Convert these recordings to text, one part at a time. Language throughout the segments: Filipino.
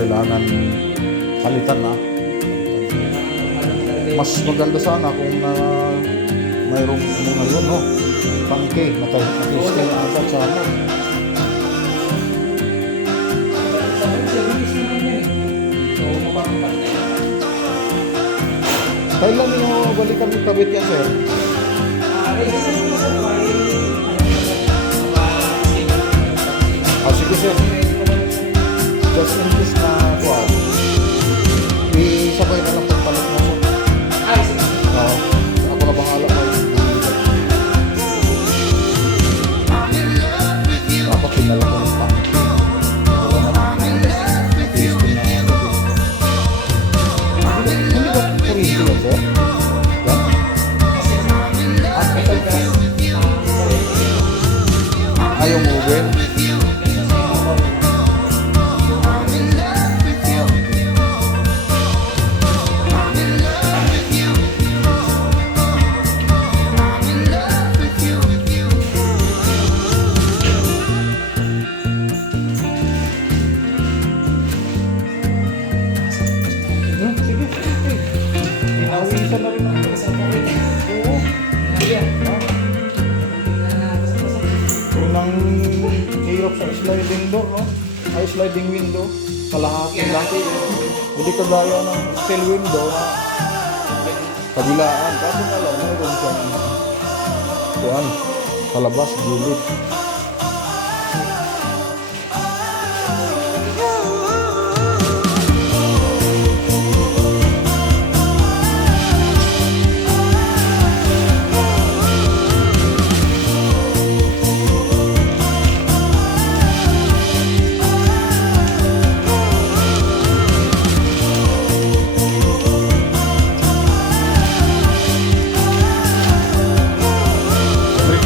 kailangan palitan na. Mas maganda sana kung mayroong ano yun, no? Tangke, nakistay na agad sa ano. Kailan nyo balikan yung kabit yan, sir? Sige, sir. Just in case na isabay na lang pagpalit mo. Ako na bahala ko. Dapat pinala ko yung pangki. Hindi ba kurinti yun, sir? Ayaw mo, Ben? Hirap sa sliding door, no? Ay, sliding window. Kalahati lang. Hindi kagaya ng steel window na kabilaan. Kasi alam, mayroon siyang kuhan, palabas, gilid.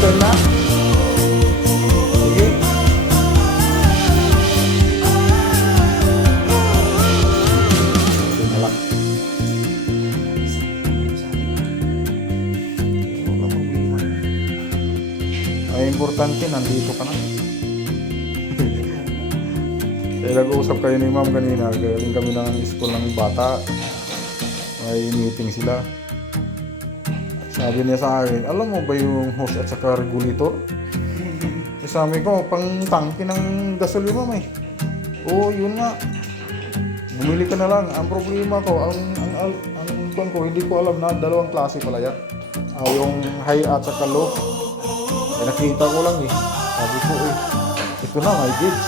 Na? Sige. Sige lang. Ay, importante, nandito ka na. Kaya nag-uusap kayo ni ma'am kanina. Galing kami ng school ng bata. May meeting sila. Sabi niya sa akin, alam mo ba yung hose at saka regulator? Sabi ko, pang tangke ng gasolina may. Oo, yun nga. Bumili ka na lang. Ang problema ko, ang ko, hindi ko alam na dalawang klase pala yan. Yung high at saka low. Nakita ko lang eh. Sabi ko ito na, may gauge.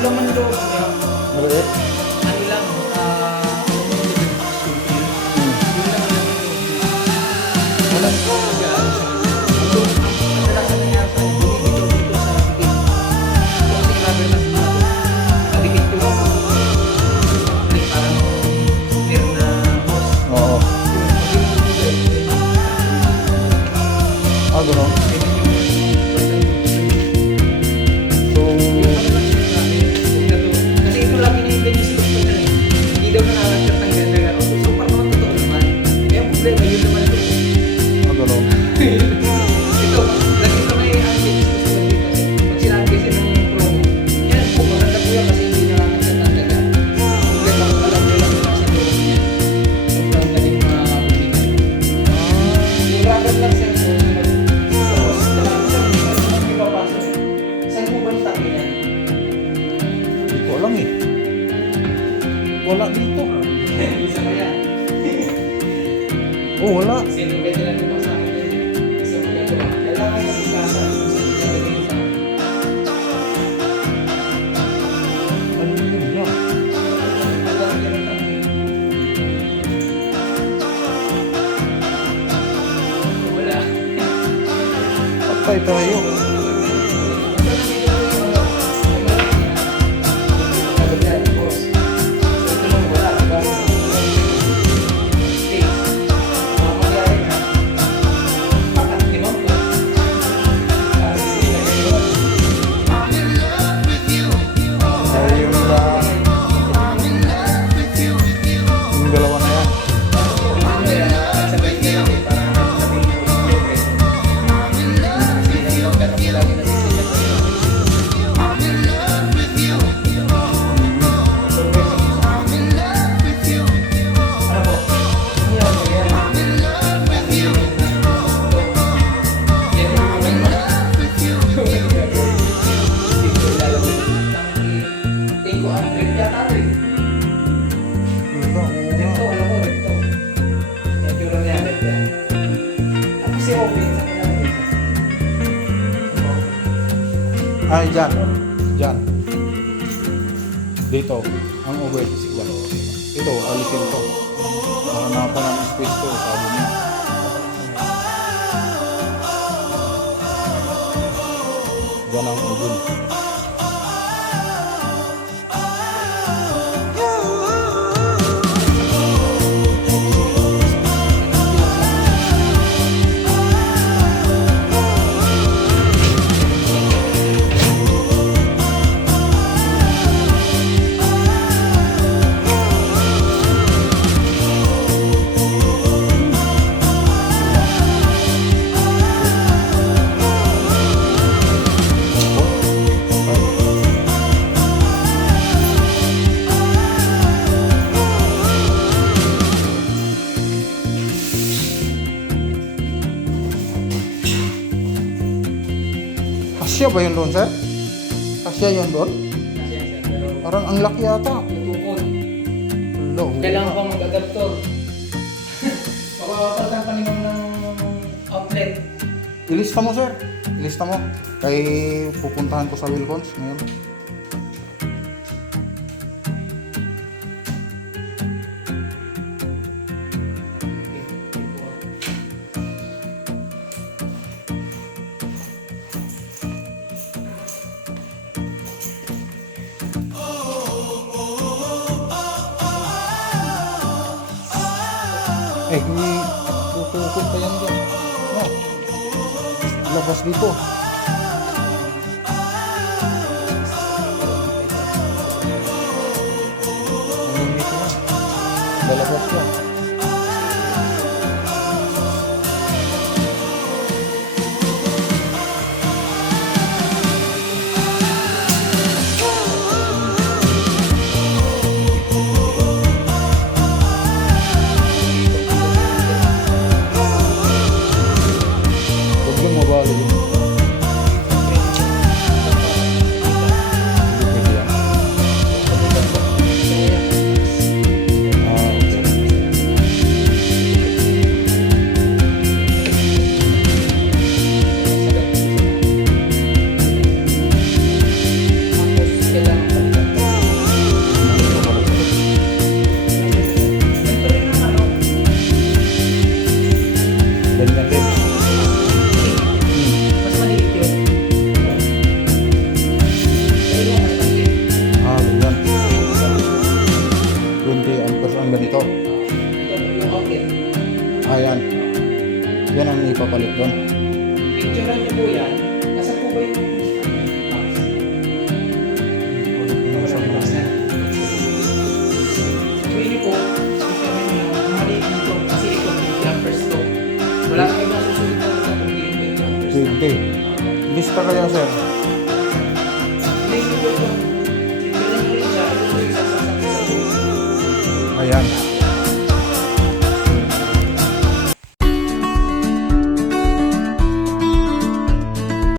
Laman loob niya. Maliit? Ano lang, walang ko dyan. Kadalasan nangyari sa bumibito dito sa dikit. Kasi grabe lang dito. Nadikit ko lang. Parang clear na hose. Oo. Gano'n? Ito, lagi ko na i-antik gusto ko dito kasi pag sinabi kasi ng promo, yan po, maganda po yan kasi hindi nakakaganda. Problema ko alam nyo lang kasi ito, sobrang galing mabibigay. Yung ragad lang siya po, tapos talagang siya, saan mo ipapasok? Saan mo ba yung yan? Hindi ko alam eh. Wala dito. Isa ba yan? Oh, wala. Sino ba nila nito sa akin? Isa mo yan ba? Kailangan yung kasa. Ano yun lang? Wala. Patay tayo. Ay, dyan. Dyan. Dito. Ang uwi. Dyan. Ito, alisin to. Hanapan ng space to. Sabi niya. Dyan ang uwi. Kasya ba yun doon, sir? Kasya yun doon? Kasi yan, sir. Pero Parang ang laki yata. tukod. Hello. Kailangan pang mag-adaptor. Papapalitan pa naman ng outlet. Ilista mo, sir. Ilista mo. Kay pupuntahan ko sa Wilcons ngayon. Eh, kung tutukod pa yan dyan. No. Labas dito. Ano dito na? Lalabas yan. Huwag yung mabalo yun. Hindi yan. Ah, okay. Ganyan din. Ah, ganyan. 20 amperes ang ganito. Ah, yan. Yan ang ipapalit doon. Wala kami masusunod na kung hindi ito yung jumpers. 20. Lista kaya, sir. Hindi ito yung ito lang rin siya. Ito yung isasasakit sa buhay. Ayan.